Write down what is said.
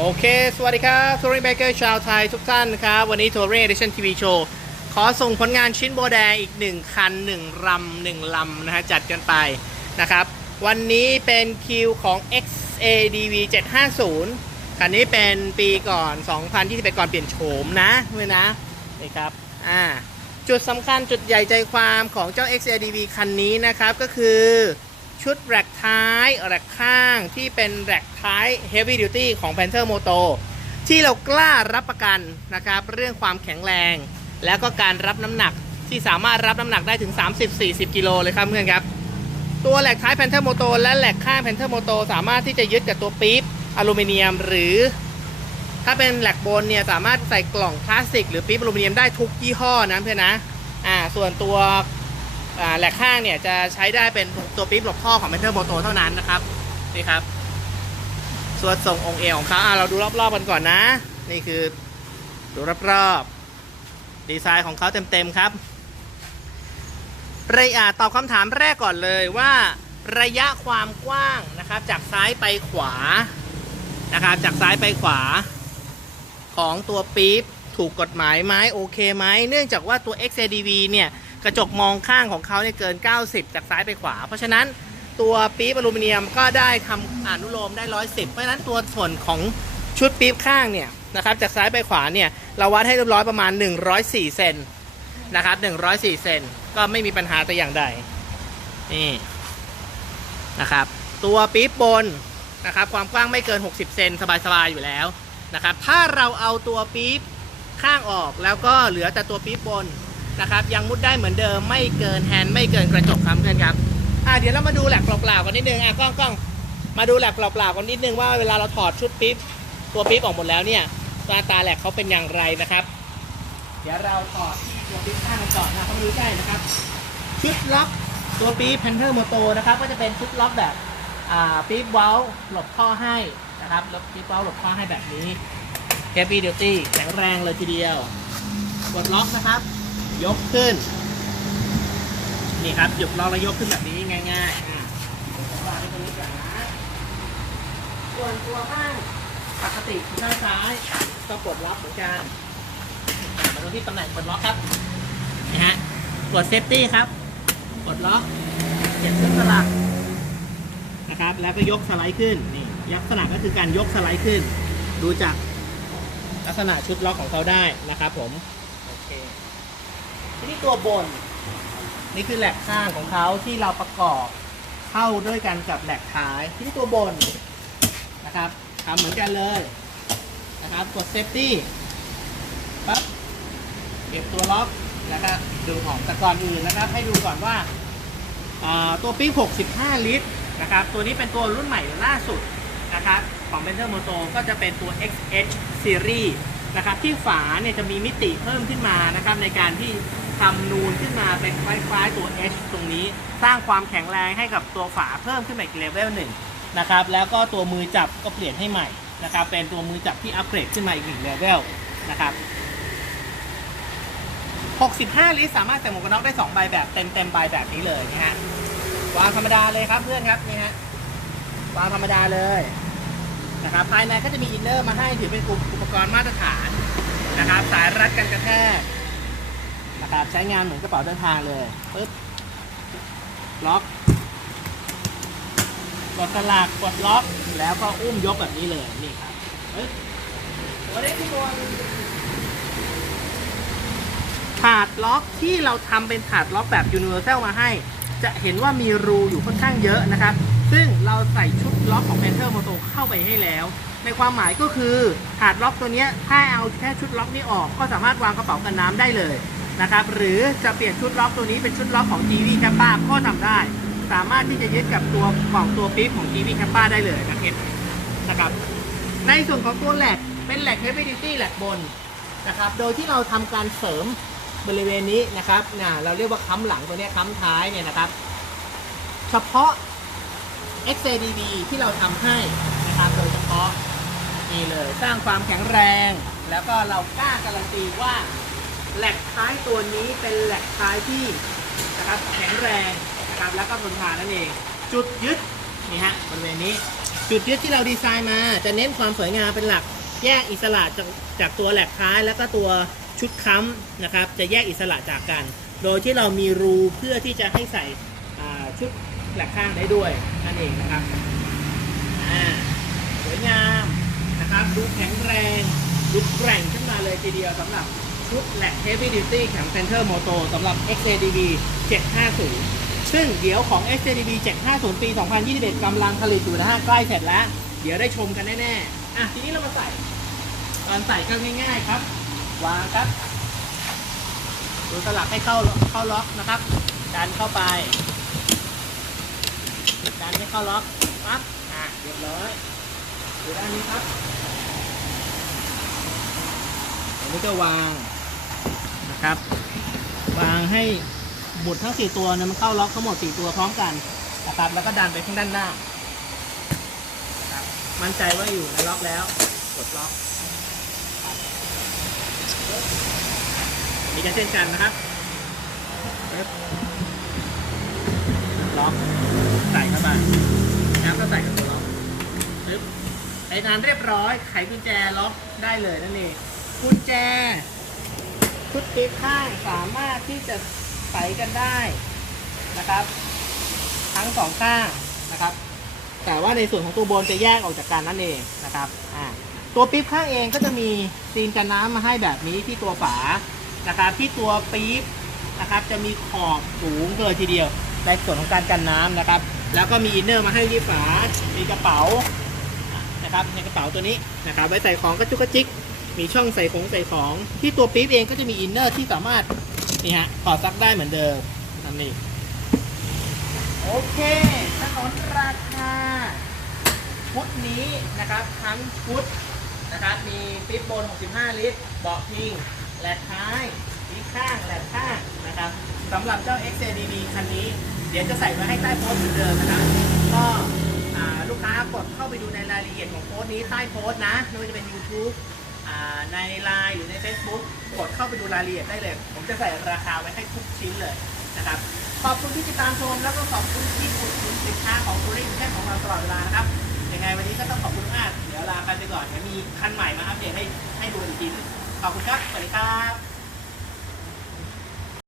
โอเค สวัสดีครับทัวริงเบเกอร์ชาวไทยทุกท่านนะครับ วันนี้ทัวริงเอดิชั่นทีวีโชว์ขอส่งผลงานชิ้นโบแดงอีก 1 คัน1ลำ1 ลำนะฮะ จัดกันไปนะครับ วันนี้เป็นคิวของ XADV 750 คันนี้เป็นปีก่อน 2021 ก่อนเปลี่ยนโฉมนะเพื่อนนะ นี่ครับ อ่า จุดสำคัญจุดใหญ่ใจความของเจ้า XADV คันนี้นะครับก็คือ ชุดแร็กท้ายแร็กข้างที่เป็นแร็กท้าย Heavy Duty ของ Panther Moto ที่เรากล้ารับประกันนะครับ เรื่องความแข็งแรง แล้วก็การรับน้ำหนักที่สามารถรับน้ำหนักได้ถึง 30-40 กิโลเลยครับเพื่อนครับ ตัวแหลกท้าย Panther Moto และแหลกข้าง Panther Moto สามารถที่จะยึดกับตัวปี๊บอลูมิเนียม หรือ ถ้าเป็นแหลกบนเนี่ยสามารถใส่กล่องพลาสติก หรือปี๊บอลูมิเนียมได้ทุกยี่ห้อนะเพื่อนนะอ่าส่วนตัว แหลกข้างเนี่ยจะใช้ได้เป็นตัวปี๊บหลบท่อของ Mentor Moto เท่านั้นนะครับนี่ครับ ส่วนทรงองค์เอวของเขาอะเราดูรอบๆกันก่อนนะ นี่คือดูรอบๆดีไซน์ของเขาเต็มๆครับระยะตอบคำถามแรกก่อนเลยว่า ระยะความกว้างนะครับ จากซ้ายไปขวานะครับ จากซ้ายไปขวา ของตัวปี๊บถูกกฎหมายไหมโอเคไหมเนื่องจากว่าตัว XADV เนี่ย กระจกมองข้างของเขาเนี่ยเกิน 90 จากซ้ายไปขวา เพราะฉะนั้นตัวปี๊บอลูมิเนียมก็ได้ทำอนุโลมได้ 110 เพราะฉะนั้นตัวส่วนของชุดปี๊บข้างเนี่ยนะครับจากซ้ายไปขวาเนี่ยเราวัดให้เรียบร้อยประมาณ 104 เซนนะครับ104 เซนก็ไม่มีปัญหาแต่อย่างใดนี่นะครับตัวปี๊บบนนะครับความกว้างไม่เกิน 60 เซนสบายๆอยู่แล้วนะครับถ้าเราเอาตัวปี๊บข้างออกแล้วก็เหลือแต่ตัวปี๊บบน นะครับ ยังมุดได้เหมือนเดิมไม่เกินแฮนด์ไม่เกินกระจกครับเพื่อนครับอะเดี๋ยวเรามาดูแหลกเปล่าๆกันนิดนึงอะกล้องกล้องมาดูแหลกเปล่าๆกันนิดนึงว่าเวลาเราถอดชุดปี๊บตัวปี๊บออกหมดแล้วเนี่ยหน้าตาแหลกเขาเป็นอย่างไรนะครับ เดี๋ยวเราถอดตัวปี๊บข้างกันก่อนนะเข้ามาดูใกล้นะครับชุดล็อกตัวปี๊บ Panther Moto นะครับก็จะเป็นชุดล็อกแบบอ่าปี๊บเว้าหลบท่อให้นะครับล้วปี๊บเว้าหลบท่อให้แบบนี้ Heavy Duty แข็งแรงเลยทีเดียวกดล็อกนะครับ ยกขึ้น นี่ครับหยุดล็อแล้วยกขึ้นแบบนี้ง่ายๆอะวางไว้ตรงนี้ก่อนนะส่วนตัวข้างปกติด้านซ้ายก็กดล็อกเหมือนกันมาดูที่ตำแหน่งกดล็อกครับนะฮะกดเซฟตี้ครับกดล็อกเก็บขึ้นสลักนะครับ แล้วก็ยกสไลด์ขึ้นนี่ลักษณะก็คือการยกสไลด์ขึ้น ดูจากลักษณะชุดล็อกของเขาได้นะครับผม นี้ตัวบน นี่คือแหลกข้างของเขาที่เราประกอบเข้าด้วยกันกับแหลกท้ายที่นี่ตัวบนนะครับทำเหมือนกันเลยนะครับกดเซฟตี้ปั๊บเก็บตัวล็อกแล้วก็ดูออกแต่ก่อนอื่นนะครับ ให้ดูก่อนว่าอ่าตัวปี65 ลิตรนะครับ ตัวนี้เป็นตัวรุ่นใหม่ล่าสุดนะครับ ของ b e n t e r Moto ก็จะเป็นตัว XH Series นะครับ ที่ฝาเนี่ยจะมีมิติเพิ่มขึ้นมานะครับในการที่ทำนูนขึ้นมาเป็นคล้ายๆตัว H ตรงนี้สร้างความแข็งแรงให้กับตัวฝาเพิ่มขึ้นมาอีกเลเวลหนึ่งนะครับแล้วก็ตัวมือจับก็เปลี่ยนให้ใหม่นะครับเป็นตัวมือจับที่อัปเกรดขึ้นมาอีกหนึ่งเลเวลนะครับ65 ลิตรสามารถใส่หมวกกันน็อกได้ 2 ใบแบบเต็มเต็มๆใบแบบนี้เลยนะฮะวางธรรมดาเลยครับเพื่อนครับนี่ฮะวางธรรมดาเลยนะครับภายในก็จะมีอินเนอร์มาให้ถือเป็นอุป กรณ์มาตรฐานนะครับ สายรัดกันกระแทกนะครับใช้งานเหมือนกระเป๋าเดินทางเลยปึ๊บล็อกกดสลักกดล็อกแล้วก็อุ้มยกแบบนี้เลยนี่ครับปึ๊บตัวนี้ทุกคนถาดล็อกที่เราทำเป็นถาดล็อกแบบ Universal มาให้ จะเห็นว่ามีรูอยู่ค่อนข้างเยอะนะครับ ซึ่งเราใส่ชุดล็อกของ Panther Moto เข้าไปให้แล้ว ในความหมายก็คือถาดล็อกตัวนี้ถ้าเอาแค่ชุดล็อกนี้ออกก็สามารถวางกระเป๋ากันน้ำได้เลยนะครับหรือจะเปลี่ยนชุดล็อกตัวนี้เป็นชุดล็อกของ GV c a p a ก็ทำได้ สามารถที่จะยึดกับตัวกล่องตัวปี๊บของ GV c a p a ได้เลยนะครับนะครับในส่วนของตัวแหลกเป็นแหลก Heavy Duty แหลกบนนะครับโดยที่เราทำการเสริมบริเวณนี้นะครับนะเราเรียกว่าค้ำหลังตัวนี้ค้ำท้ายเนี่ยนะครับ เฉพาะ XADV ที่เราทำให้นะครับโดยเฉพาะ นี่เลย สร้างความแข็งแรง แล้วก็เรากล้าการันตีว่าแหลกท้ายตัวนี้เป็นแหลกท้ายที่นะครับแข็งแรงนะครับแล้วก็ทนทานนั่นเอง จุดยึดนี่ฮะบริเวณนี้จุดยึดที่เราดีไซน์มาจะเน้นความสวยงามเป็นหลัก แยกอิสระจากจากตัวแหลกท้ายแล้วก็ตัวชุดค้ำนะครับ จะแยกอิสระจากกัน โดยที่เรามีรูเพื่อที่จะให้ใส่ชุดแหลกข้างได้ด้วยนั่นเองนะครับอ่าสวยงามนะครับดูแข็งแรง ดูแกร่งขึ้นมาเลยทีเดียวสำหรับชุดแหลก Heavy Duty ของ Center Moto สำหรับ XADV 750 ซึ่งเดี๋ยวของ XADV 750 ปี 2021กำลังผลิตอยู่นะฮะใกล้เสร็จแล้ว เดี๋ยวได้ชมกันแน่ๆ อะ ทีนี้เรามาใส่ ตอนใส่ก็ง่ายๆครับ วางครับ ดูสลักให้เข้าเข้าล็อกนะครับ ดันเข้าไป ดันให้เข้าล็อกปั๊บอะเรียบร้อยดูด้านนี้ครับ อั นนี้ก็วางนะครับ วางให้หมุดทั้ง 4 ตัวเนี่ยมันเข้าล็อกทั้งหมด 4 ตัวพร้อมกันนะครับ แล้วก็ดันไปข้างด้านหน้านะครับมั่นใจว่าอยู่ในล็อกแล้ว กดล็อกครับมีกันเช่นกันนะครับปึ๊บล็อกใส่เข้าไปนะครับก็ใส่กับตัวล็อกปึ๊บใช้งานเรียบร้อยไขกุญแจล็อกได้เลยนั่นเอง กุญแจ ชุดปีกข้างสามารถที่จะใส่กันได้นะครับ ทั้งสองข้างนะครับ แต่ว่าในส่วนของตัวบนจะแยกออกจากกันนั่นเองนะครับอ่าตัวปี๊บข้างเองก็จะมีซีนกันน้ำมาให้แบบนี้ที่ตัวฝานะครับที่ตัวปี๊บนะครับ จะมีขอบสูงเลยทีเดียว ในส่วนของการกันน้ำนะครับ แล้วก็มีอินเนอร์มาให้ที่ฝามีกระเป๋านะครับในกระเป๋าตัวนี้นะครับไว้ใส่ของกระจุกกระจิก มีช่องใส่ของใส่ของ ที่ตัวปี๊บเองก็จะมีอินเนอร์ที่สามารถ นี่ฮะถอดซักได้เหมือนเดิมนั่นนี่โอเคถนนราคา ชุดนี้นะครับ ทั้งชุดนะครับ มีปี๊บบน 65 ลิตร เบาะพิงแหลกท้ายปีข้างแหลกข้างนะครับสำหรับเจ้า XADV คันนี้ เดี๋ยวจะใส่ไว้ให้ใต้โพสต์เหมือนเดิมนะครับ ก็ลูกค้ากดเข้าไปดูในรายละเอียดของโพสต์นี้ใต้โพสต์นะไม่ว่าจะเป็น YouTube ในไลน์หรือใน Facebook กดเข้าไปดูรายละเอียดได้เลย ผมจะใส่ราคาไว้ให้ทุกชิ้นเลยนะครับขอบคุณที่ติดตามชม แล้วก็ขอบคุณที่อุดหนุนสินค้าของทูริงแค่ของเราตลอดเวลานะครับยังไงวันนี้ก็ต้องขอบคุณมาก เดี๋ยวลาไปก่อนเดี๋ยวมีคันใหม่มาอัปเดตให้ให้ดูอีกทีนึงขอบคุณครับ สวัสดีครับ